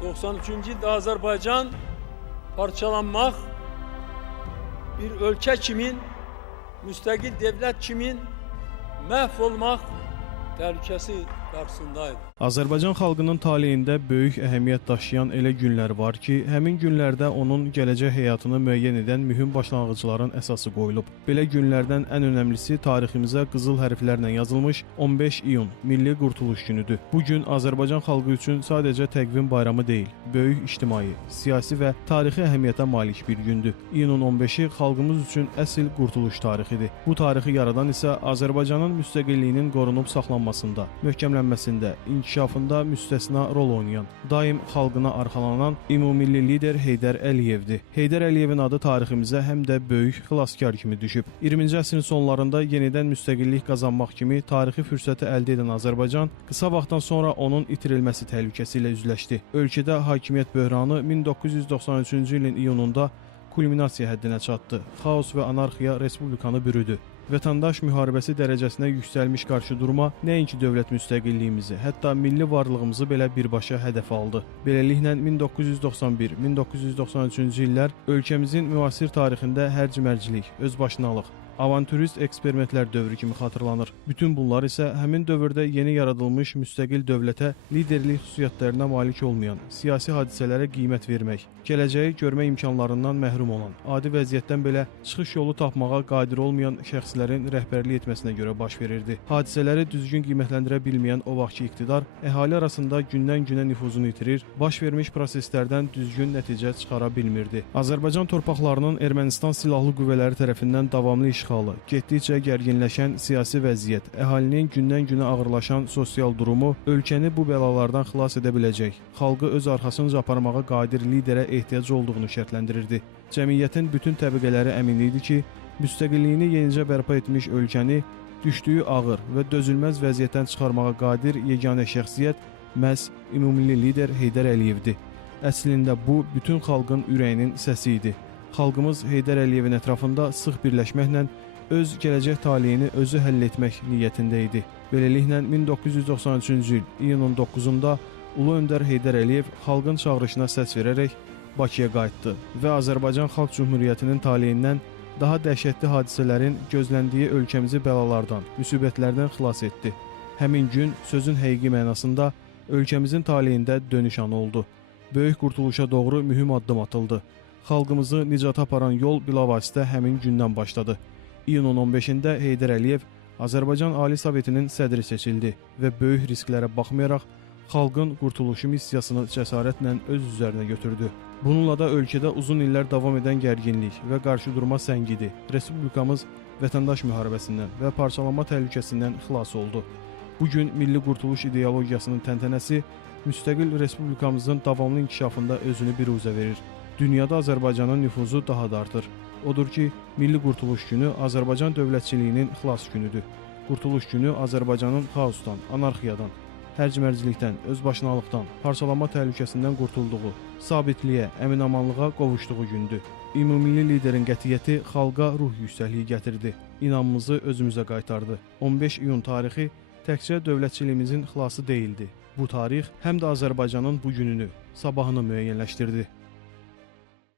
93. ildə Azərbaycan parçalanmaq, bir ölkə kimin, müstəqil devlət kimin məhv olmaq təhlükəsi qarşısındaydı. Azərbaycan xalqının taleyində böyük əhəmiyyət daşıyan elə günlər var ki, həmin günlərdə onun gələcək həyatını müəyyən edən mühüm başlanğıcların əsası qoyulub. Belə günlərdən ən önəmlisi tariximizə qızıl hərflərlə yazılmış 15 iyun Milli Qurtuluş günüdür. Bu gün Azərbaycan xalqı üçün sadəcə təqvim bayramı deyil, böyük ictimai, siyasi və tarixi əhəmiyyətə malik bir gündür. İyunun 15-i xalqımız üçün əsl qurtuluş tarixidir. Bu tarixi yaradan isə Azərbaycanın müstəqilliyinin qorunub saxlanmasında, möhkəmlənməsində, inkişafında müstəsna rol oynayan, daim xalqına arxalanan ümumilli lider Heydər Əliyevdir. Heydər Əliyevin adı tariximizə həm də böyük xilaskar kimi düşüb. 20-ci əsrin sonlarında yenidən müstəqillik qazanmaq kimi tarixi fürsəti əldə edən Azərbaycan qısa vaxtdan sonra onun itirilməsi təhlükəsi ilə üzləşdi. Ölkədə hakimiyyət böhranı 1993-cü ilin iyununda kulminasiya həddinə çatdı. Xaos və anarxiya respublikanı bürüdü. Vətəndaş müharibəsi dərəcəsinə yüksəlmiş qarşıdurma nəinki dövlət müstəqilliyimizi, hətta milli varlığımızı belə birbaşa hədəf aldı. Beləliklə 1991-1993-cü illər ölkəmizin müasir tarixində hərc-mərcilik, özbaşınalıq, avantürist eksperimentlər dövrü kimi xatırlanır. Bütün bunlar isə həmin dövrdə yeni yaradılmış müstəqil dövlətə liderlik xüsusiyyətlərinə malik olmayan, siyasi hadisələrə qiymət vermək, gələcəyi görmə imkanlarından məhrum olan, adi vəziyyətdən belə çıxış yolu tapmağa qadir olmayan şəxslərin rəhbərlik etməsinə görə baş verirdi. Hadisələri düzgün qiymətləndirə bilməyən o vaxtki iqtidar əhali arasında gündən-günə nüfuzunu itirir, baş vermiş proseslərdən düzgün nəticə çıxara bilmirdi. Azərbaycan torpaqlarının Ermənistan silahlı qüvvələri tərəfindən davamlı işğalı, getdikcə gərginləşən siyasi vəziyyət, əhalinin gündən-günə ağırlaşan sosial durumu ölkəni bu bəlalardan xilas edə biləcək, xalqı öz arxasınca aparmağa qadir liderə ehtiyac olduğunu şərtləndirirdi. Cəmiyyətin bütün təbəqələri əmin idi ki, müstəqilliyini yenicə bərpa etmiş ölkəni düşdüyü ağır və dözülməz vəziyyətdən çıxarmağa qadir yeganə şəxsiyyət məhz ümumilli lider Heydər Əliyevdir. Əslində bu, bütün xalqın ürəyinin səsi idi. Xalqımız Heydər Əliyevin ətrafında sıx birləşməklə öz gələcək taleyini özü həll etmək niyyətində idi. Beləliklə 1993-cü il iyunun 9-da Ulu Öndər Heydər Əliyev xalqın çağırışına səs verərək Bakıya qayıtdı və Azərbaycan Xalq Cümhuriyyətinin taleyindən daha dəhşətli hadisələrin gözləndiyi ölkəmizi bəlalardan, müsibətlərdən xilas etdi. Həmin gün sözün həqiqi mənasında ölkəmizin taleyində dönüş anı oldu. Böyük qurtuluşa doğru mühüm addım atıldı. Xalqımızı nicata aparan yol bilavasitə həmin gündən başladı. İyunun 15-də Heydər Əliyev Azərbaycan Ali Sovetinin sədri seçildi və böyük risklərə baxmayaraq xalqın qurtuluşu missiyasını cəsarətlə öz üzərinə götürdü. Bununla da ölkədə uzun illər davam edən gərginlik və qarşıdurma səngidi, respublikamız vətəndaş müharibəsindən və parçalanma təhlükəsindən xilas oldu. Bugün milli qurtuluş ideologiyasının təntənəsi müstəqil respublikamızın davamlı inkişafında özünü biruzə verir. Dünyada Azərbaycanın nüfuzu daha da artır. Odur ki, Milli Qurtuluş günü Azərbaycan dövlətçiliyinin xilas günüdür. Qurtuluş günü Azərbaycanın xaosdan, anarxiyadan, hərc-mərcilikdən, özbaşınalıqdan, parçalanma təhlükəsindən qurtulduğu, sabitliyə, əmin-amanlığa qovuşduğu gündür. Ümumilli liderin qətiyyəti xalqa ruh yüksəkliyi gətirdi, inamımızı özümüzə qaytardı. 15 iyun tarixi təkcə dövlətçiliyimizin xilası deyildi. Bu tarix həm də Azərbaycanın bugününü, sabahını müəyyənləşdirdi.